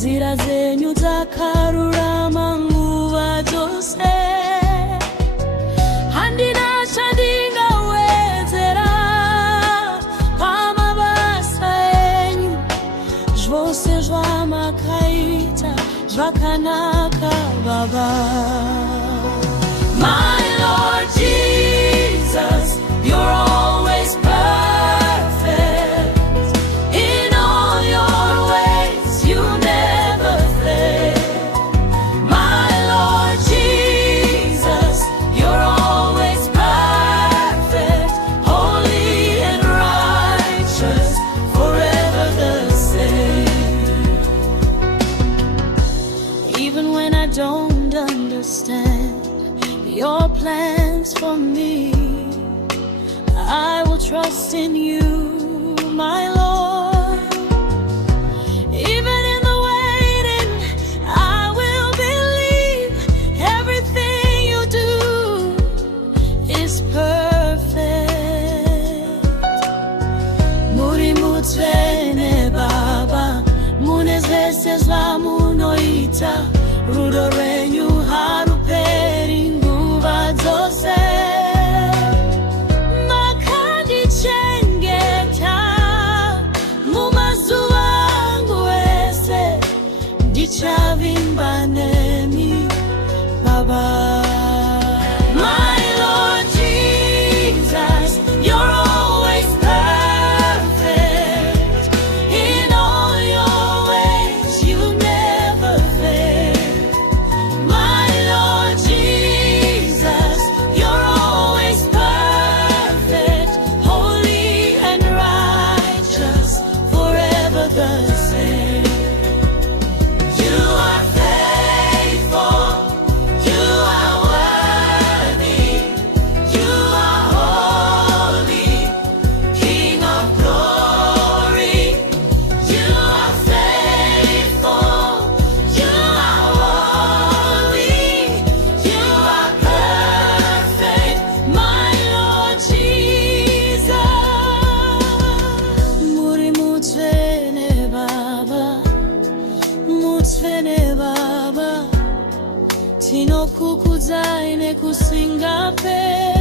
nzira zenyu dzakarurama nguva dzose. Handina chandingawedzera pamabasa enyu, zvose zvamakaita zvakanaka Baba. My Lord Jesus, you're always perfect. In all your ways you never fail. My Lord Jesus, you're always perfect, holy and righteous, forever the same. Even when I don't understand your plans for me, I will trust in you, my Lord. Even in the waiting, I will believe everything you do is perfect. Muri Mutsvene Baba, munezvese zvamunoita, rudo rwenyu haruperi nguva dzose. Makandichengeta mumazuva angu ese, ndichavimba nemi Baba. My Lord Jesus, you're always perfect. In all your ways you never fail. My Lord Jesus, you're always perfect, holy and righteous, forever the same. You are faithful, you are worthy, you are holy, King of glory. You are faithful, you are holy, you are perfect, my Lord Jesus. Muri Mutsvene Baba, Mutsvene Baba, tinokukudzai nekusinga peri.